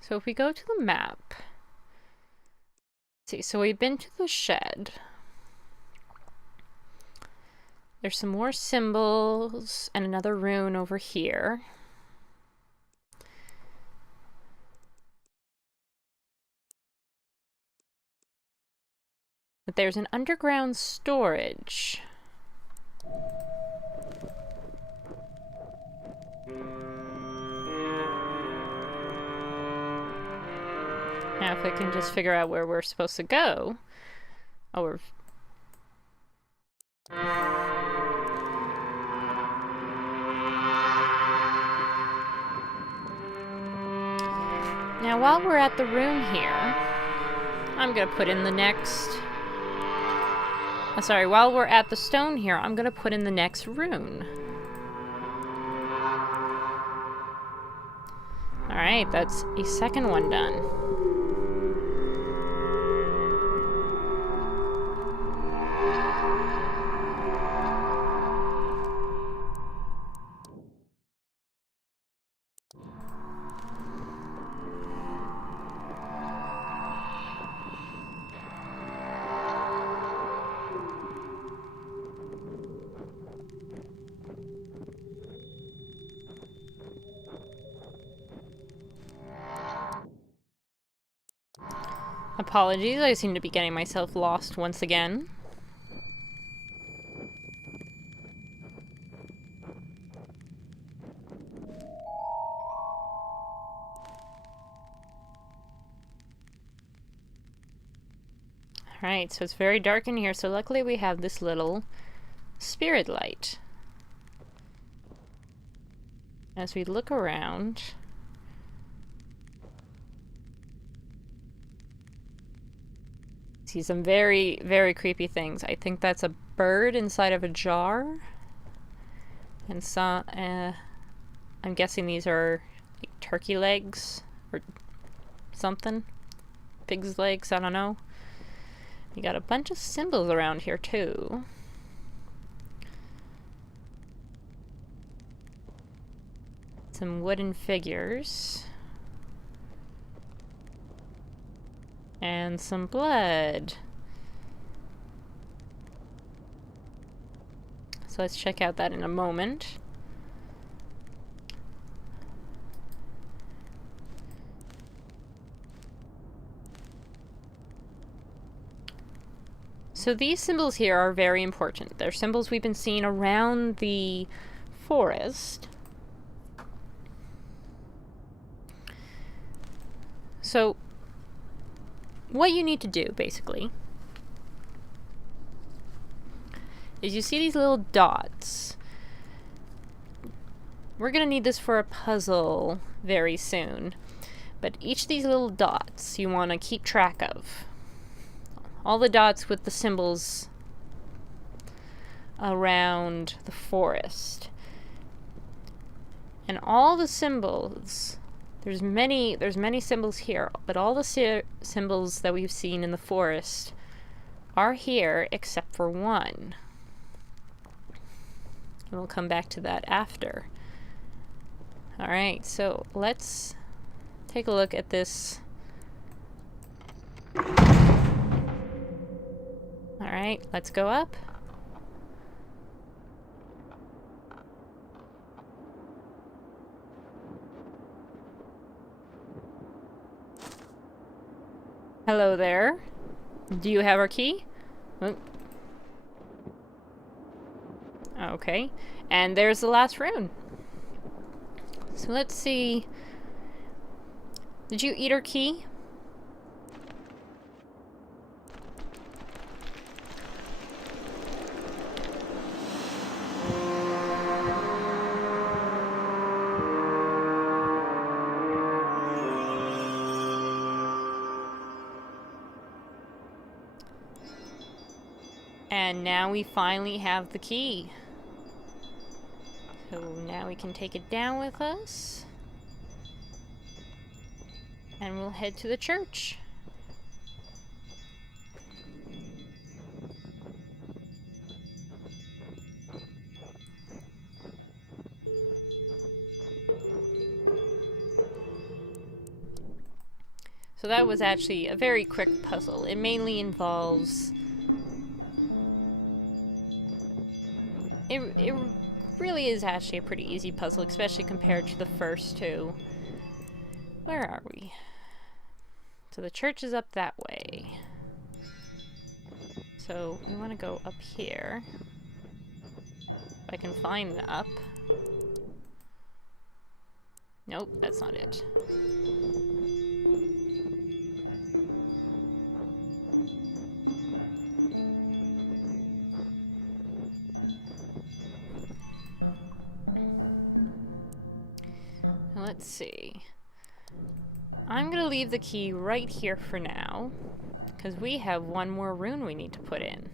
So if we go to the map, let's see, so we've been to the shed. There's some more symbols and another rune over here. But there's an underground storage. Now if I can just figure out where we're supposed to go. Oh, we're... Now while we're at the room here, I'm gonna put in the next... sorry, while we're at the stone here, I'm gonna put in the next rune. Alright, that's a second one done. Apologies, I seem to be getting myself lost once again. Alright, so it's very dark in here, so luckily we have this little spirit light. As we look around... see some very, very creepy things. I think that's a bird inside of a jar. And some, I'm guessing these are like turkey legs or something. Pig's legs, I don't know. You got a bunch of symbols around here too. Some wooden figures. And some blood. So let's check out that in a moment. So these symbols here are very important. They're symbols we've been seeing around the forest. So what you need to do, basically, is you see these little dots. We're gonna need this for a puzzle very soon. But each of these little dots you want to keep track of. All the dots with the symbols around the forest. And all the symbols... There's many symbols here, but all the symbols that we've seen in the forest are here except for one. And we'll come back to that after. Alright, so let's take a look at this. Alright, let's go up. Hello there. Do you have our key? Oh. Okay. And there's the last rune. So let's see. Did you eat our key? And now we finally have the key. So now we can take it down with us. And we'll head to the church. So that was actually a very quick puzzle. It mainly involves... It really is actually a pretty easy puzzle, especially compared to the first two. Where are we? So the church is up that way. So we want to go up here. If I can find the up. Nope, that's not it. Let's see. I'm gonna leave the key right here for now, because we have one more rune we need to put in.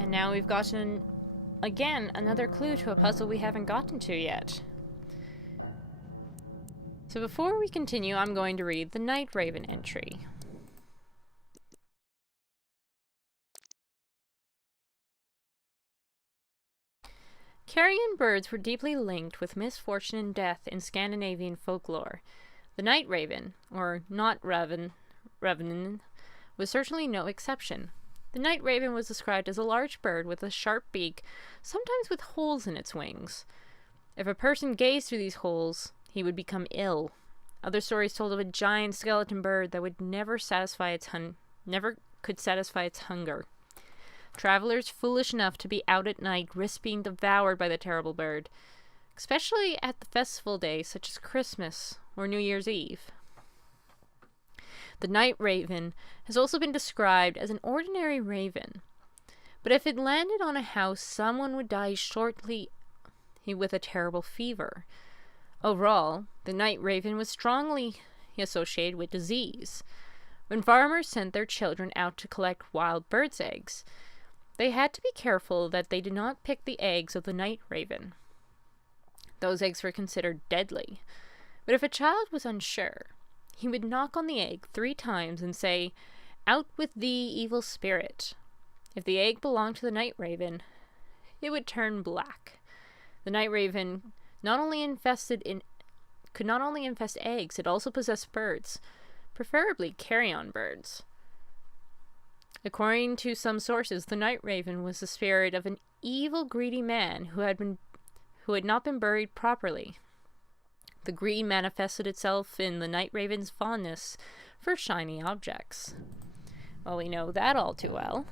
And now we've gotten, again, another clue to a puzzle we haven't gotten to yet. So before we continue, I'm going to read the Night Raven entry. Carrion birds were deeply linked with misfortune and death in Scandinavian folklore. The Night Raven, or not Raven, was certainly no exception. The night raven was described as a large bird with a sharp beak, sometimes with holes in its wings. If a person gazed through these holes, he would become ill. Other stories told of a giant skeleton bird that would never could satisfy its hunger. Travelers foolish enough to be out at night risked being devoured by the terrible bird, especially at the festival days such as Christmas or New Year's Eve. The night raven has also been described as an ordinary raven, but if it landed on a house, someone would die shortly with a terrible fever. Overall, the night raven was strongly associated with disease. When farmers sent their children out to collect wild birds' eggs, they had to be careful that they did not pick the eggs of the night raven. Those eggs were considered deadly, but if a child was unsure, he would knock on the egg 3 times and say, "Out with thee, evil spirit." If the egg belonged to the night raven, it would turn black. The night raven could not only infest eggs, it also possessed birds, preferably carrion birds. According to some sources, the night raven was the spirit of an evil, greedy man who had not been buried properly. The greed manifested itself in the night raven's fondness for shiny objects. Well, we know that all too well.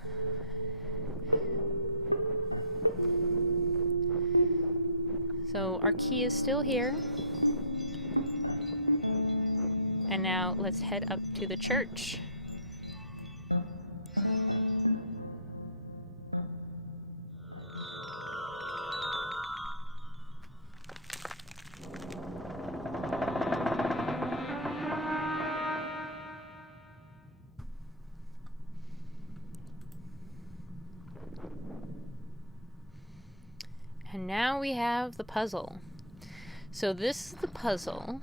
So our key is still here. And now let's head up to the church. And now we have the puzzle. So this is the puzzle,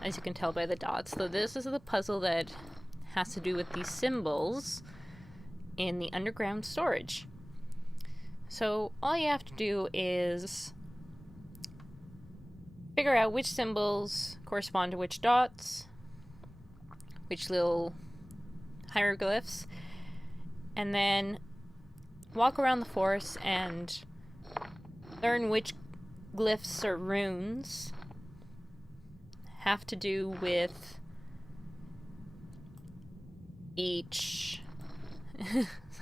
as you can tell by the dots. So this is the puzzle that has to do with these symbols in the underground storage. So all you have to do is figure out which symbols correspond to which dots, which little hieroglyphs, and then walk around the forest and learn which glyphs or runes have to do with each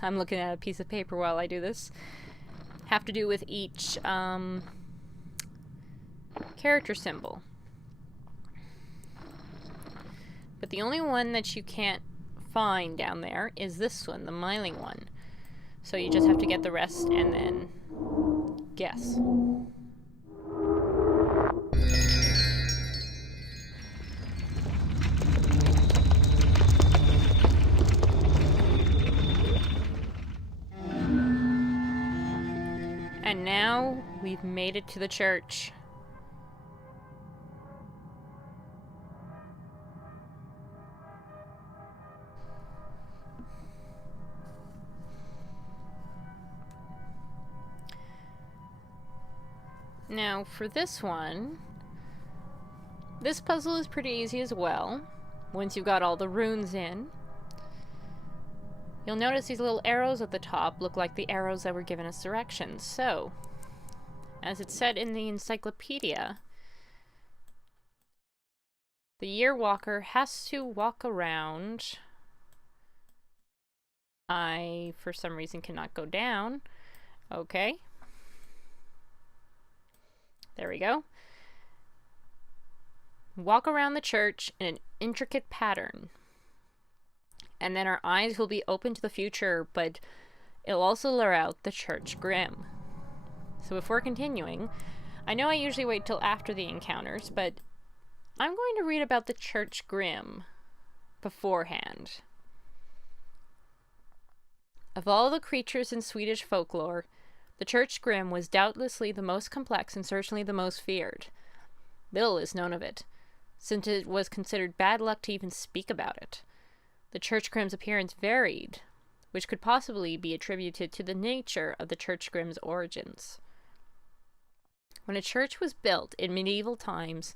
I'm looking at a piece of paper while I do this, have to do with each character symbol. But the only one that you can't find down there is this one, the miling one. So you just have to get the rest and then guess. And now we've made it to the church. Now for this one, this puzzle is pretty easy as well. Once you've got all the runes in, you'll notice these little arrows at the top look like the arrows that were given us directions. So, as it said in the encyclopedia, the year walker has to walk around. I, for some reason, cannot go down. Okay. There we go. Walk around the church in an intricate pattern. And then our eyes will be open to the future, but it'll also lure out the church grim. So before continuing, I know I usually wait till after the encounters, but I'm going to read about the church grim beforehand. Of all the creatures in Swedish folklore, the church grim was doubtlessly the most complex and certainly the most feared. Little is known of it, since it was considered bad luck to even speak about it. The church grim's appearance varied, which could possibly be attributed to the nature of the church grim's origins. When a church was built in medieval times,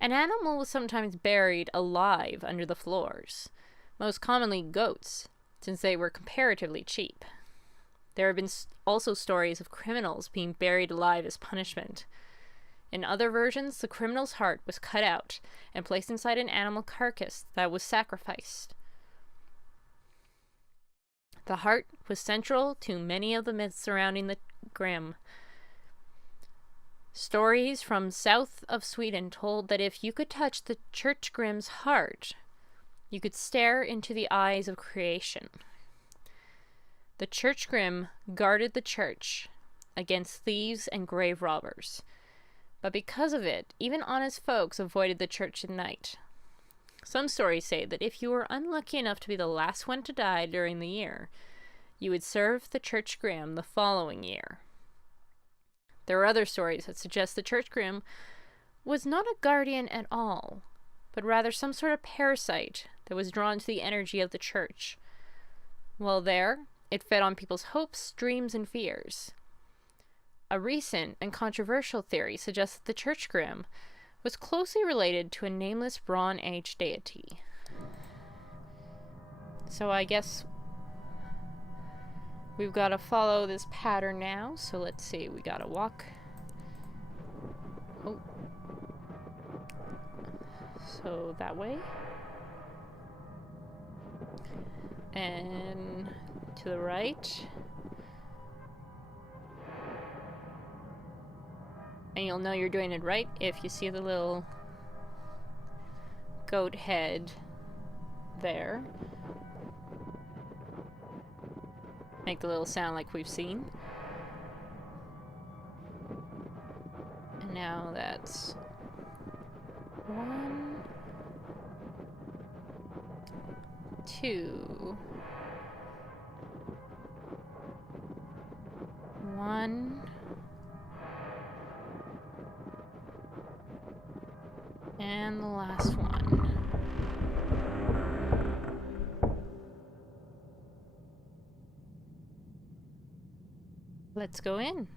an animal was sometimes buried alive under the floors, most commonly goats, since they were comparatively cheap. There have been also stories of criminals being buried alive as punishment. In other versions, the criminal's heart was cut out and placed inside an animal carcass that was sacrificed. The heart was central to many of the myths surrounding the Grimm. Stories from south of Sweden told that if you could touch the church Grimm's heart, you could stare into the eyes of creation. The church Grimm guarded the church against thieves and grave robbers. But because of it, even honest folks avoided the church at night. Some stories say that if you were unlucky enough to be the last one to die during the year, you would serve the church Grimm the following year. There are other stories that suggest the church Grimm was not a guardian at all, but rather some sort of parasite that was drawn to the energy of the church. While there, it fed on people's hopes, dreams, and fears. A recent and controversial theory suggests that the church Grimm was closely related to a nameless Bronze Age deity. So I guess we've got to follow this pattern now. So let's see, we got to walk. Oh. So that way. And to the right. And you'll know you're doing it right if you see the little goat head there. Make the little sound like we've seen. And now that's 1, 2, 1, and the last one. Let's go in.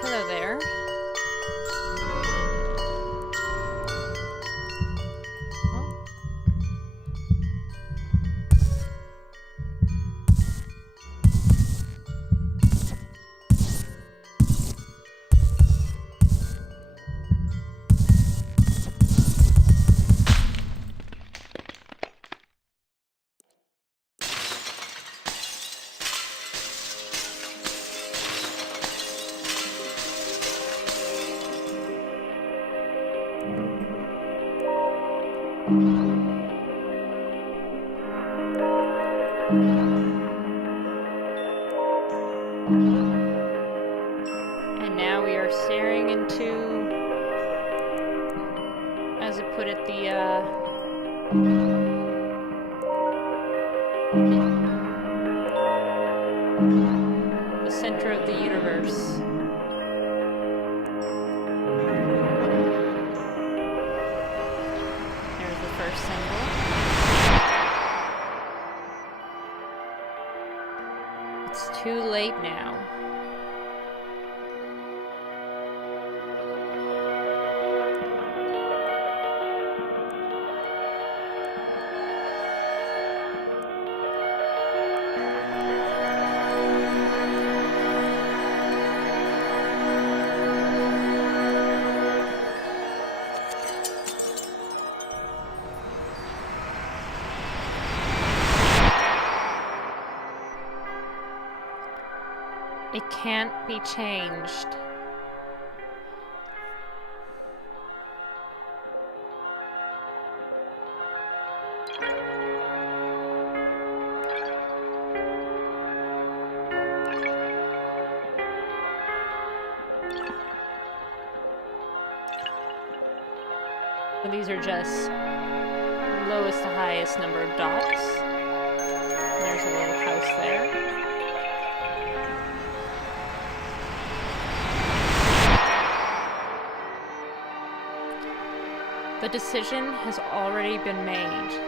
Hello there. Oh. And now we are staring into, as it put it, the center of the universe. There's the first symbol. It's too late now. It can't be changed. So these are just lowest to highest number of dots. There's a little house there. The decision has already been made.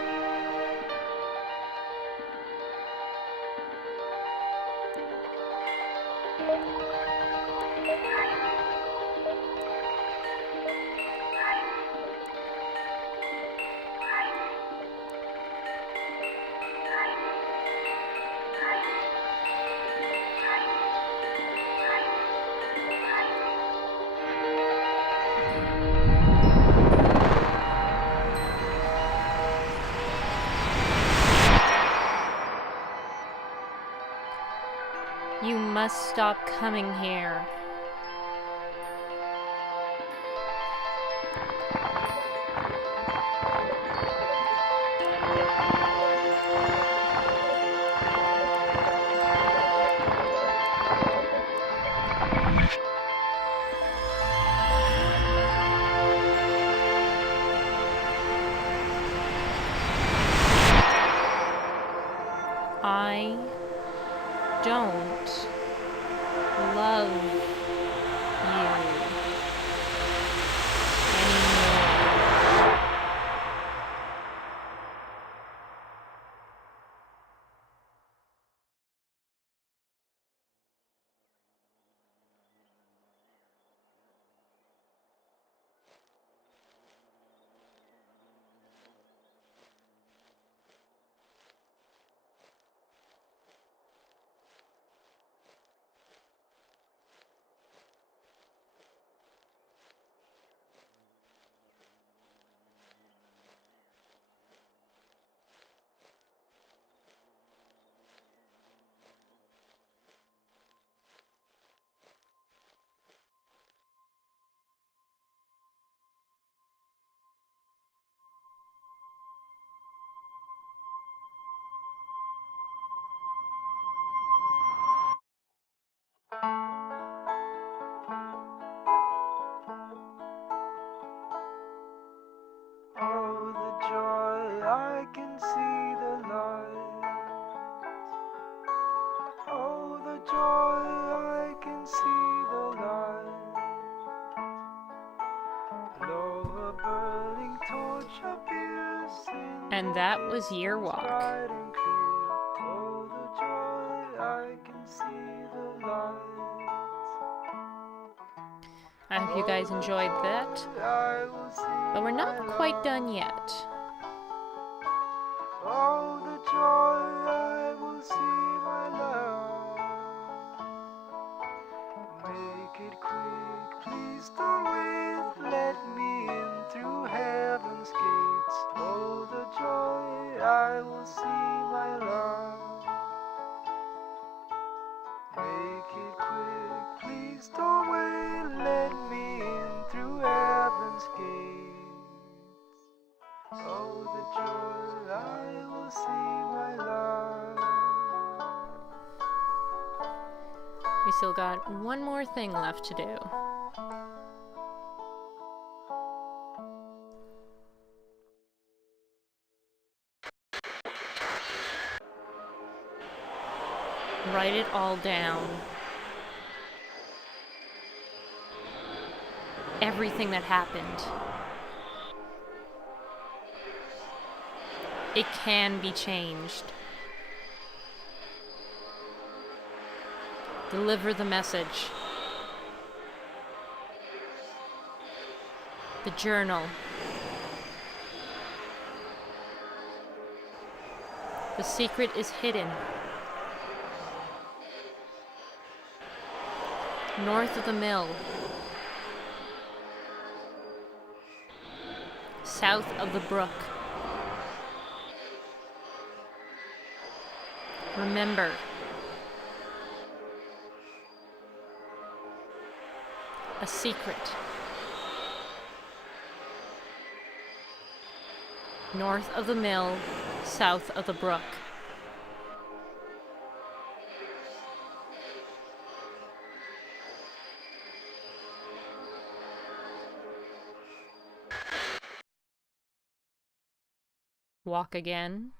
You must stop coming here. I don't love you anymore. Oh, the joy, I can see the light. Oh, the joy, I can see the light. Lo, a burning torch appears in And that was Year Walk. bright and clear. Oh, the joy, I can see the light. I hope you guys enjoyed that, I will see but we're not my quite love. done yet. Oh, the joy, I will see my love. Make it quick, please don't wait. Let me in through heaven's gates. Oh, the joy, I will see my love. Make it quick, please don't wait. Let me in through heaven's gates. Oh, the joy, I will see my love. We still got one more thing left to do. Write it all down. Everything that happened. It can be changed. Deliver the message. The journal. The secret is hidden. North of the mill. South of the brook. Remember. A secret. North of the mill, south of the brook. Walk again.